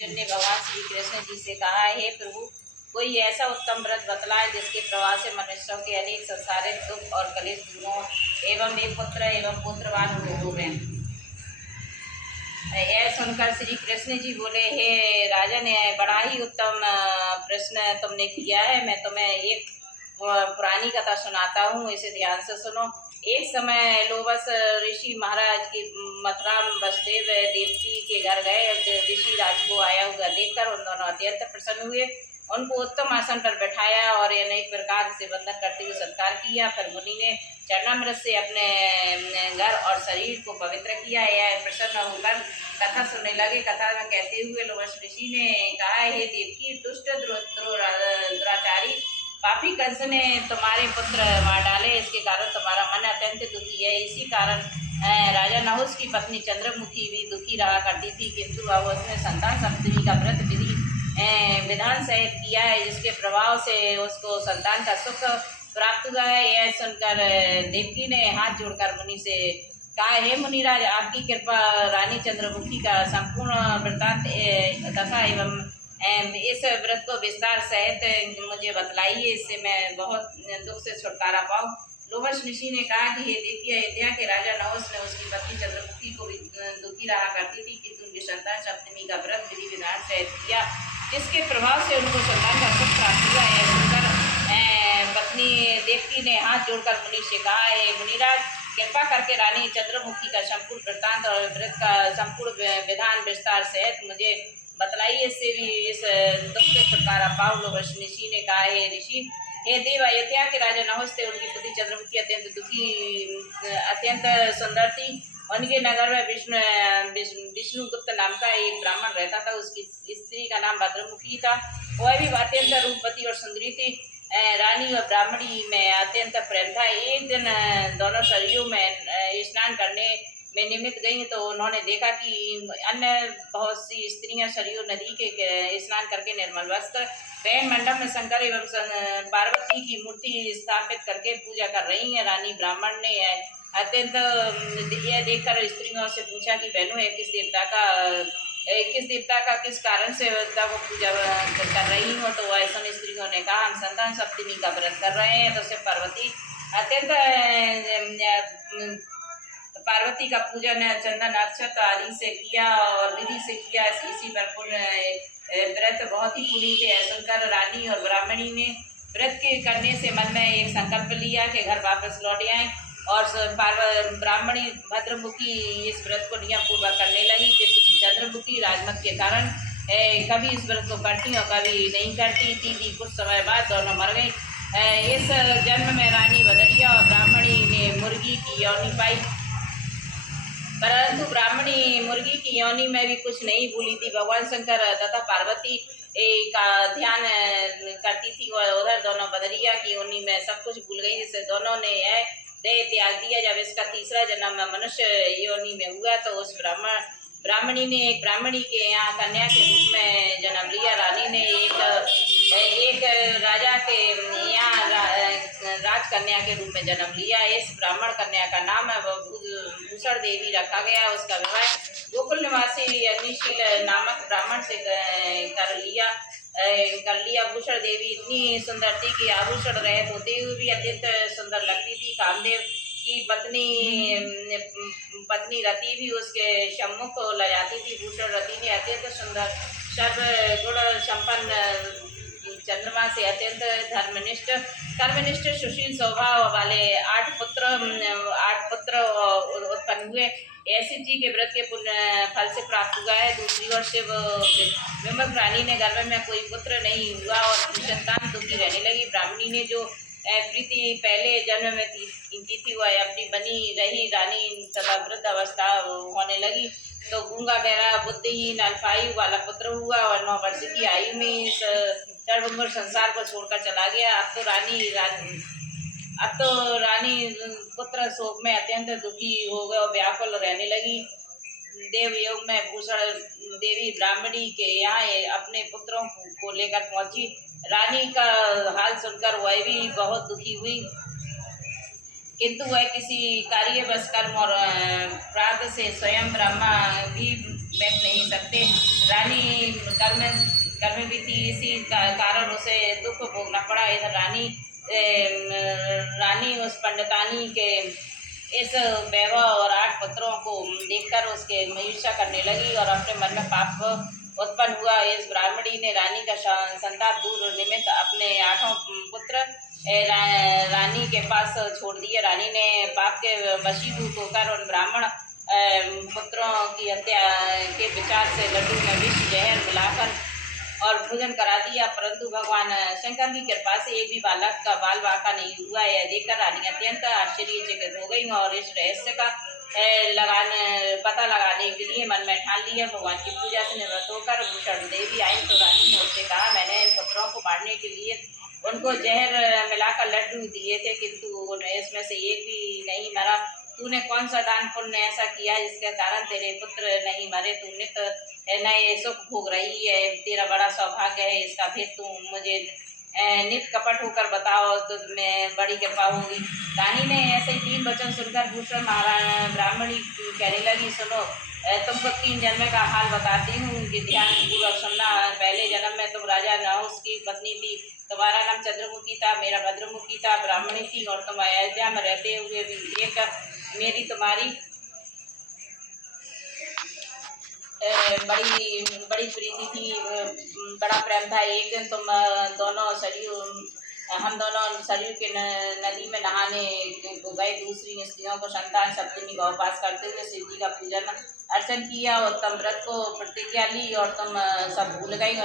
ने भगवान श्री कृष्ण जी से कहा, हे प्रभु, कोई ऐसा उत्तम व्रत बतलाए जिसके प्रभाव से मनुष्यों के अनेक संसारिक दुख और कलेश दूर हों एवं एक पुत्र एवं पुत्रवान होवें। यह सुनकर श्री कृष्ण जी बोले, हे राजन, बड़ा ही उत्तम प्रश्न तुमने किया है। मैं तुम्हें एक पुरानी कथा सुनाता हूँ, इसे ध्यान से सुनो। एक समय लोबस ऋषि महाराज की मथुरा में वसुदेव देवकी के घर गए। ऋषि राज को आया हुआ देखकर उन दोनों अत्यंत प्रसन्न हुए। उनको उत्तम आसन पर बैठाया और अनेक प्रकार से वंदन करते हुए सत्कार किया। फिर मुनि ने चरणामृत से अपने घर और शरीर को पवित्र किया। यह प्रसन्न होकर कथा सुनने लगे। कथा में कहते हुए लोबस ऋषि ने कहा, हे देवकी, दुष्ट दुराचारी पापी कंस ने तुम्हारे पुत्र मार डाले। इसके कारण तुम्हारा मन अत्यंत दुखी है। इसी कारण राजा नहुस की पत्नी चंद्रमुखी भी दुखी रहा करती थी, किंतु अब उसने संतान सप्तमी का व्रत विधि विधान सहित किया है, जिसके प्रभाव से उसको संतान का सुख प्राप्त हुआ है। यह सुनकर देवकी ने हाथ जोड़कर मुनि से कहा, हे मुनिराज, आपकी कृपा रानी चंद्रमुखी का संपूर्ण वृत्तांत तथा एवं इस व्रत को विस्तार सहित मुझे बतलाइए, इससे मैं बहुत दुख से छुटकारा पाऊँ। लोबस ऋषि ने कहा कि ये देखिए, अयोध्या के राजा नहुस ने उसकी पत्नी चंद्रमुखी को भी दुखी रहा करती थी, किंतु उनकी संतान सप्तमी का व्रत विधि विधान सहित किया, जिसके प्रभाव से उनको संतान का सुख प्राप्त हुआ है। सुनकर पत्नी देवकी ने हाथ जोड़कर मुनि से कहा, हे मुनिराज, कृपा करके रानी चंद्रमुखी का संपूर्ण वृत्तांत और व्रत का संपूर्ण विधान विस्तार सहित मुझे बतलाइए, इससे भी इस दुख से छुटकारा पाओ। लोबस ऋषि ने कहा, हे ऋषि, हे देव, अयोध्या के राजा नहुस थे। उनकी पुत्री चंद्रमुखी अत्यंत सुंदर थी। उनके नगर में विष्णुगुप्त नाम का एक ब्राह्मण रहता था। उसकी स्त्री का नाम भद्रमुखी था। वह भी अत्यंत रूपवती और सुंदरी थी। रानी और ब्राह्मणी में अत्यंत प्रेम था। एक दिन दोनों सरयू में स्नान करने में निमित्त गई तो उन्होंने देखा कि अन्य बहुत सी स्त्रियां सरयू नदी के स्नान करके निर्मल वस्त्र पहन मंडप में शंकर एवं पार्वती की मूर्ति स्थापित करके पूजा कर रही हैं। रानी ब्राह्मण ने अत्यंत यह देखकर स्त्रियों से पूछा कि बहनों, किस देवता का किस कारण से वो पूजा कर रही हो। तो वह सुन स्त्रियों ने कहा, हम संतान सप्तमी का व्रत कर रहे हैं। तो उससे पार्वती का पूजन चंदन अक्षत आदि से किया और विधि से किया। इसी पर व्रत बहुत ही पुनीत है। सुनकर रानी और ब्राह्मणी ने व्रत के करने से मन में एक संकल्प लिया कि घर वापस लौट आए। और ब्राह्मणी भद्रमुखी इस व्रत को नियम पूर्वक करने लगी, किंतु चंद्रमुखी राजमत के कारण कभी इस व्रत को करती और कभी नहीं करती थी। कुछ समय बाद दोनों मर गई। इस जन्म में रानी बदरिया और ब्राह्मणी ने मुर्गी की योनि पाई, परंतु ब्राह्मणी मुर्गी की योनि में भी कुछ नहीं भूली थी। भगवान शंकर तथा पार्वती का ध्यान करती थी और उधर दोनों बदरिया की योनि में सब कुछ भूल गई, जिससे दोनों ने देह त्याग दिया। जब इसका तीसरा जन्म मनुष्य योनि में हुआ तो उस ब्राह्मणी ने एक ब्राह्मणी के यहाँ कन्या के रूप में जन्म लिया। रानी ने एक राजा के यहाँ राजकन्या के रूप में जन्म लिया। इस ब्राह्मण कन्या का नाम भूषण देवी रखा गया। उसका विवाह गोकुल निवासी अग्निशील नामक ब्राह्मण से कर लिया। भूषण देवी इतनी सुंदर थी कि आभूषण रहित होते हुए भी अत्यंत सुंदर लगती थी। कामदेव की पत्नी रति भी उसके सम्मुख ल जाती थी। भूषण रति ने अत्यंत सुंदर सर्वगुण संपन्न चंद्रमा से अत्यंत कर्मनिष्ठ सुशील स्वभाव वाले 8 पुत्र उत्पन्न हुए। ऐसे जी के व्रत के पुण्य फल से प्राप्त हुआ है। दूसरी ओर शिव विमुख रानी ने गर्भ में कोई पुत्र नहीं हुआ और संतान दुखी रहने लगी। ब्राह्मणी ने जो प्रीति पहले जन्म में की थी वह अपनी बनी रही रानी तथा वृद्ध अवस्था होने लगी तो गूंगा बहरा बुद्धिहीन अल्पायु वाला पुत्र हुआ और 9 वर्ष की आयु में सर्वगुण संसार को छोड़कर चला गया। अब तो रानी पुत्र शोक में अत्यंत दुखी हो गए और व्याकुल रहने लगी। देवयोग में भूषण देवी ब्राह्मणी के यहाँ अपने पुत्रों को लेकर पहुंची। रानी का हाल सुनकर वह भी बहुत दुखी हुई, किंतु वह किसी कार्यवश कर्म और प्राग से स्वयं ब्रह्मा भी बैठ नहीं सकते। रानी घर में भी थी, इसी कारण उसे दुख भोगना पड़ा। इधर रानी उस पंडितानी के इस वैभव और 8 पुत्रों को देखकर उसके ईर्ष्या करने लगी और अपने मन में पाप उत्पन्न हुआ। इस ब्राह्मणी ने रानी का संताप दूर निमित्त अपने 8 पुत्र रानी के पास छोड़ दिए। रानी ने पाप के वशीभूत होकर उन ब्राह्मण पुत्रों की हत्या के विचार से लड्डू में विष जहर मिलाकर और भोजन करा दिया, परंतु भगवान शंकर की कृपा से एक भी बालक का बाल बांका नहीं हुआ। यह देखकर रानी अत्यंत आश्चर्यचकित हो गई और इस रहस्य का पता लगाने के लिए मन में ठान लिया। भगवान की पूजा से निवृत्त होकर भूषण देवी आई तो रानी ने उससे कहा, मैंने इन पुत्रों को मारने के लिए उनको जहर मिलाकर लड्डू दिए थे, किंतु इसमें से एक भी नहीं मरा। तूने कौन सा दान पुण्य ऐसा किया जिसके कारण तेरे पुत्र नहीं मरे? तू नित नए सुख भोग रही है, तेरा बड़ा सौभाग्य है, इसका भेद तू मुझे नित कपट होकर बताओ तो मैं बड़ी कृपा होगी। रानी ने ऐसे ही 3 वचन सुनकर भूषण ब्राह्मणी कहने लगी, सुनो, तुमको 3 जन्म का हाल बताती हूँ कि ध्यान पूर्वक सुनना। पहले जन्म में तुम राजा नहुस की पत्नी थी, तुम्हारा नाम चंद्रमुखी था, मेरा भद्रमुखी था। ब्राह्मणी थी और तुम अयोध्या में रहते हुए भी एक मेरी तुम्हारी बड़ी बड़ी प्रीति थी, बड़ा प्रेम था। एक दिन हम दोनों सरयू के नदी में नहाने गए। दूसरी स्त्रियों को संतान सप्तमी का उपवास करते हुए शिव जी का पूजन अर्चन किया और तुम व्रत को प्रतिज्ञा ली और तुम सब भूल गई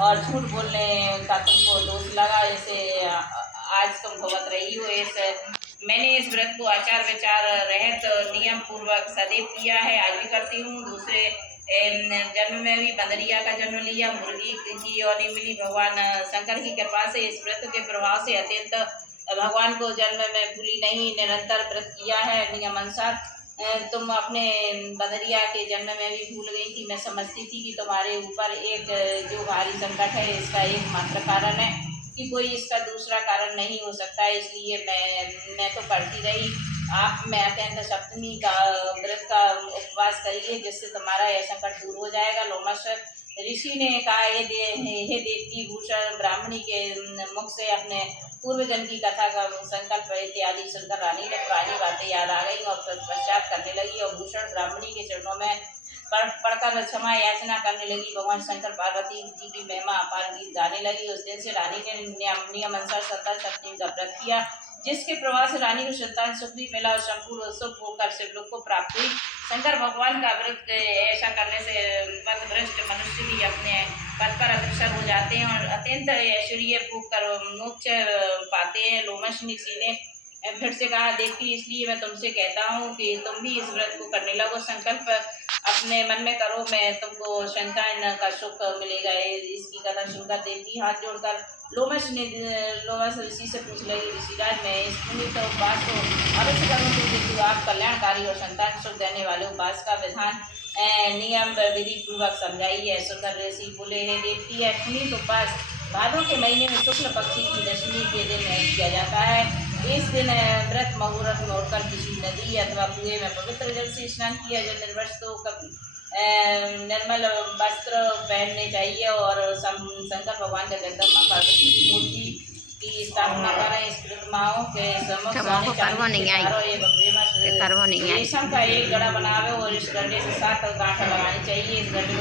और झूठ बोलने का तुमको दोष लगा। इसे आज तुम भुगत रही हो। मैंने इस व्रत को आचार विचार रहत नियम पूर्वक सदैव किया है, आज भी करती हूँ। दूसरे जन्म में भी बंदरिया का जन्म लिया, मुर्गी की योनि मिली। भगवान शंकर की कृपा से इस व्रत के प्रभाव से अत्यंत भगवान को जन्म में भूली नहीं, निरंतर व्रत किया है नियम अनुसार। तुम अपने बदरिया के जन्म में भी भूल गई थी। मैं समझती थी कि तुम्हारे ऊपर एक जो भारी संकट है इसका एकमात्र कारण है कि कोई इसका दूसरा कारण नहीं हो सकता, इसलिए मैं तो करती रही। आप मैं अत्यंत सप्तमी का व्रत का उपवास करिए जिससे तुम्हारा यह संकट दूर हो जाएगा। लोमश ऋषि ने कहा, हे देवकी भूषण, ब्राह्मणी के मुख से अपने पूर्व जन्म की कथा का संकल्प इत्यादि सुनकर रानी ने पुरानी बातें याद आ गई और पश्चात करने लगी और भूषण ब्राह्मणी के चरणों में पढ़कर क्षमा याचना करने लगी। भगवान शंकर पार्वती जी की महिमा अपार गीत गाने लगी। उस दिन से रानी ने नियम अनुसार संतान सप्तमी का व्रत किया, जिसके प्रभाव से रानी को संतान सुख भी मिला और संपूर्ण सुख होकर शिवलोक को प्राप्त हुई। शंकर भगवान का व्रत ऐसा करने से पथभ्रष्ट मनुष्य भी अपने पद पर अग्रसर हो जाते हैं और अत्यंत ऐश्वर्य भोग कर मोक्ष पाते हैं। लोमश ऋषि ने फिर से कहा, देखी, इसलिए मैं तुमसे कहता हूँ कि तुम भी इस व्रत को करने लगो। संकल्प अपने मन में करो, मैं तुमको संतान का सुख मिलेगा। इसकी कथा सुनकर देवकी हाथ जोड़कर लोमश ऋषि से पूछ लगी, ऋषिराज, मैं इस पुनीत उपवास को अवश्य करूँगी किंतु आप कल्याणकारी और संतान सुख देने वाले उपवास का विधान नियम विधि पूर्वक समझाइए। सुंदर ऋषि बोले, हे देवकी, यह पुनीत उपवास भादों के महीने में शुक्ल पक्षी की दशमी के दिन किया जाता है। इस दिन व्रत मुहूर्त में उठकर किसी नदी अथवा कुएं में पवित्र जल से स्नान किया जाए। निर्मल वस्त्र पहनने चाहिए और शंकर भगवान के जगदम्बा पार्वती की मूर्ति की स्थापना करें। इस प्रतिमाओं के समक्ष रेशम का एक गड़ा बनावे और इस गड्ढे से 7 गांठें लगानी चाहिए। इस गड्ढे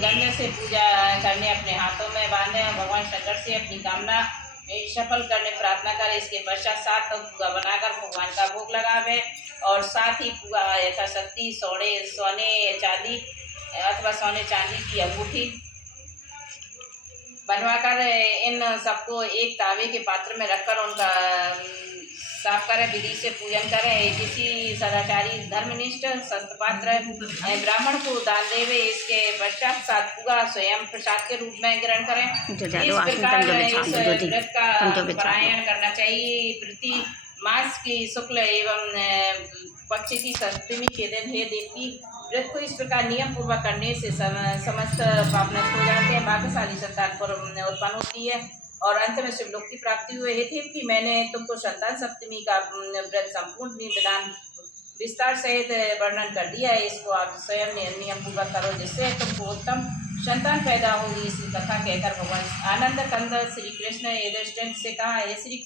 गंडे से पूजा करने अपने हाथों में बांधे और भगवान शंकर से अपनी कामना सफल करने प्रार्थना करें। इसके पश्चात 7 पुआ बनाकर भगवान का भोग लगावे और साथ ही पुआ यथाशक्ति सोने चांदी अथवा सोने चांदी की अंगूठी बनवाकर इन सबको एक तावे के पात्र में रखकर उनका साफ करें, विधि से पूजन करें। किसी सदाचारी धर्मनिष्ठ संतपात्र ब्राह्मण को दान देवे। इसके पश्चात 7 पुआ स्वयं प्रसाद के रूप में ग्रहण करें। इस प्रकार इस व्रत का पारायण करना चाहिए प्रति मास की शुक्ल एवं पक्ष की सप्तमी के दिन। हे देवी, व्रत को इस प्रकार नियम पूर्वक करने से समस्त पाप नष्ट हो जाते हैं, भाग्यशाली संतान उत्पन्न होती है और अंत में शिवलोक की प्राप्ति हुई। हे देवकी, मैंने तुमको संतान सप्तमी का व्रत संपूर्ण विधान विस्तार सहित वर्णन कर दिया है। इसको आप स्वयं नियम पूर्वक करो, जिससे तुमको उत्तम संतान पैदा होगी। इस कथा कहकर भगवान आनंद कंद श्री कृष्ण युधिष्ठिर से कहा, हे श्री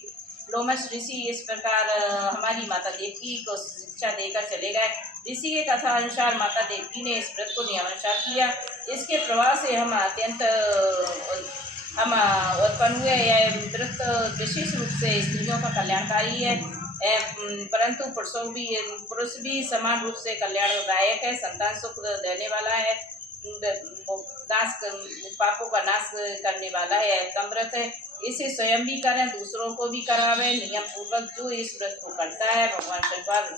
लोमस ऋषि, इस प्रकार हमारी माता देवकी को शिक्षा देकर चले गए। ऋषि के कथा अनुसार माता देवकी ने इस व्रत को नियमानुसार किया। इसके प्रभाव से हम उत्पन्न हुए। यह व्रत विशेष रूप से स्त्रियों का कल्याणकारी है, परंतु पुरुष भी समान रूप से कल्याणदायक है। संतान सुख देने वाला है, पापों का नाश करने वाला है, उत्तम है। इसे स्वयं भी करें, दूसरों को भी करावे। नियम पूर्वक जो इस व्रत को करता है, भगवान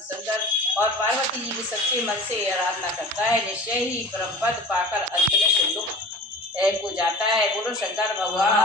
शंकर और पार्वती जी के सच्चे मन से आराधना करता है, निश्चय ही परम पद पाकर अंत में सुख को जाता है। बोलो शंकर भगवान।